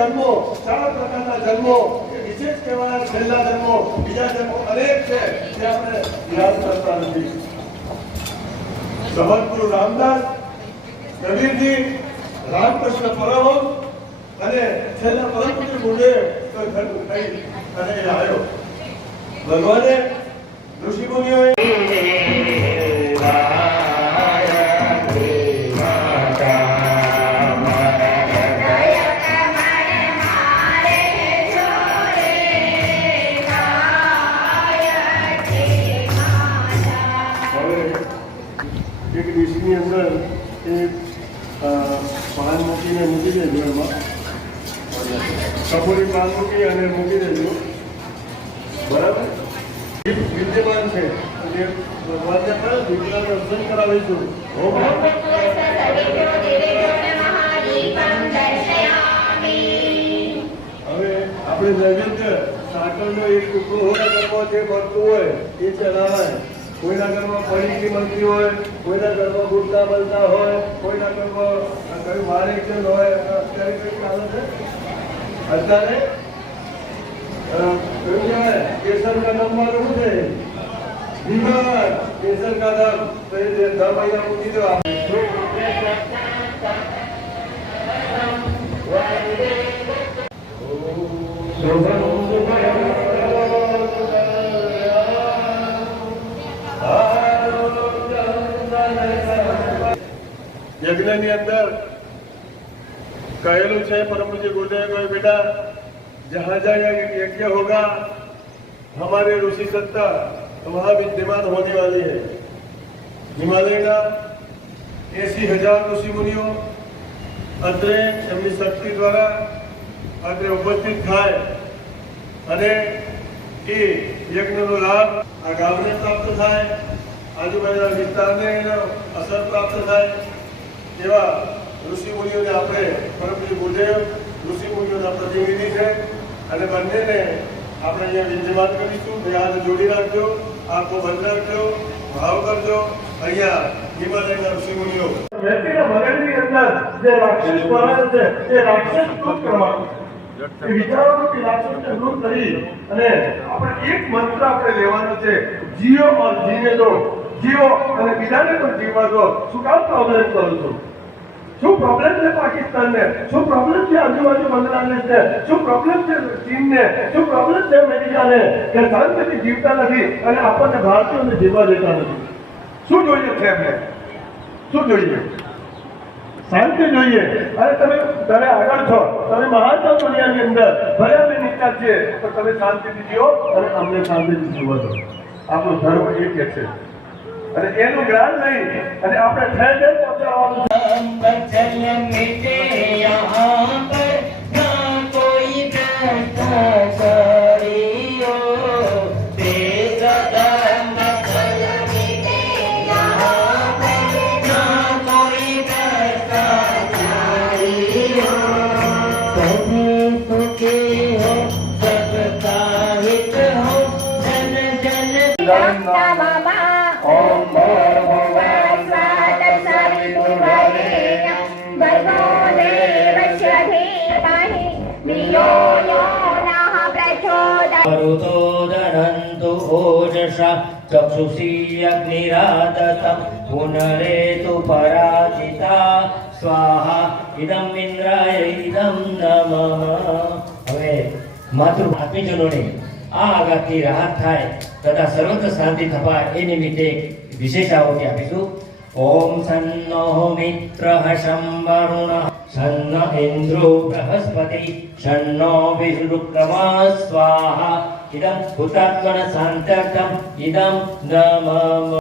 જન્મો, 4 પ્રકારના જન્મો, એ વિશેષ કહેવાય. છેલ્લા જન્મો, બીજા જન્મો અનેક છે જે આપણે યાદ કરતા નથી. સમર્થગુરુ રામદાસ, કબીરજી, રામકૃષ્ણ પરમહંસ અને છેલ્લા પરમ પૂજ્ય ગુરુદેવ તો ધર્મ થઈ અને એ આવ્યો. ભગવાને ઋષિમુનિઓએ એક ડીશની અંદર એ પાન મૂકીને મૂકી દેજો. એમાં કપૂરી પાન મૂકી અને મૂકી દેજો. બરાબર વિદ્યમાન છે. જે ભગવાનને પણ વિજ્ઞાન દર્શન કરાવીશું. હવે આપણે નૈવેદ્ય સાકરનો એક ટુકડો હોય કરવા જે મળતું હોય એ ચલાવાય. કોઈના ઘરમાં પડીકી મળતી હોય, કોઈના ઘરમાં ગુટકા મળતા હોય, કોઈના ઘરમાં કયું વારેક્શન હોય. અત્યારે કઈ ચાલે છે? અત્યારે કેસર કદમ વાળું છે વિમાન. કેસર કદમ તો એ 10 મહિના મૂકી દો. યજ્ઞની અંદર કહેલું છે પરમ પૂજ્ય गुरुदेव बेटा जहाँ जहाँ यज्ञ होगा हमारे ऋषि सत्ता वहाँ विद्यमान होने वाली है. हिमालयના 80,000 ઋષિ મુનિઓ અત્રે એમની શક્તિ દ્વારા અત્રે ઉપસ્થિત થાય અને એ યજ્ઞનો લાભ આ ગામને પ્રાપ્ત થાય, આજુબાજુના વિસ્તારને એનો અસર પ્રાપ્ત થાય. એવા ઋષિ મુનિઓને આપણે પરમ પૂજ્ય ગુરુદેવ ઋષિ મુનિઓના પ્રતિનિધિ છે અને બંનેને આપણે અહીંયા વિદ્યમાન કરીશું. બે હાથ જોડી રાખજો, આંખો બંધ રાખજો, ભાવ કરજો. અહીંયા હિમાલયના ઋષિ મુનિઓ વ્યક્તિના મગજની અંદર જે રાક્ષસ વરાળ છે એ રાક્ષસ દૂર કરવાનું છે. એ વિચારોનું કે રાક્ષસને દૂર કરી અને આપણે એક મંત્ર આપણે લેવાનો છે, જીઓ ઓર જીને દો. જીવો અને બીજાને પણ જીવવા દો. શું કામ પ્રોબ્લેમ કરો છો? શું પ્રોબ્લેમ છે પાકિસ્તાનને? શું પ્રોબ્લેમ છે આજુબાજુ બાંગ્લાદેશને? શું પ્રોબ્લેમ છે ચીનને? શું પ્રોબ્લેમ છે અમેરિકાને કે શાંતિથી જીવતા નથી અને આપણને ભારતીયોને જીવવા દેતા નથી? શું જોઈએ છે એમને? શું જોઈએ? શાંતિ જોઈએ. અને તમે આગળ છો, તમે મહાન છો દુનિયાની અંદર, ભલે અમે નીચા છીએ પણ તમે શાંતિથી જીવો અને અમને શાંતિથી જીવવા દો. આપણો ધર્મ એ કે છે અને એનું જ્ઞાન લઈ અને આપણે ઠેર ઠેર પહોંચાડવાનું. मरुतोदनन्तु ओजसा चक्षुषी अग्निरादतं पुनरेतु पराजिता स्वाहा इदं इन्द्राय इदं नमः. હવે માતૃભાતૃજનોને આ આઘાતથી રાહત થાય તથા સર્વત્ર શાંતિ થપાય એ નિમિત્તે વિશેષ આહુતિ આપીશું. ઓમ સન્નો મિત્રઃ શં વરુણઃ शन्न इन्द्रो बृहस्पति शन्नो विष्णुक्रमः स्वाहा इदं हुतात्मन शान्त्यर्थम् इदं नमः.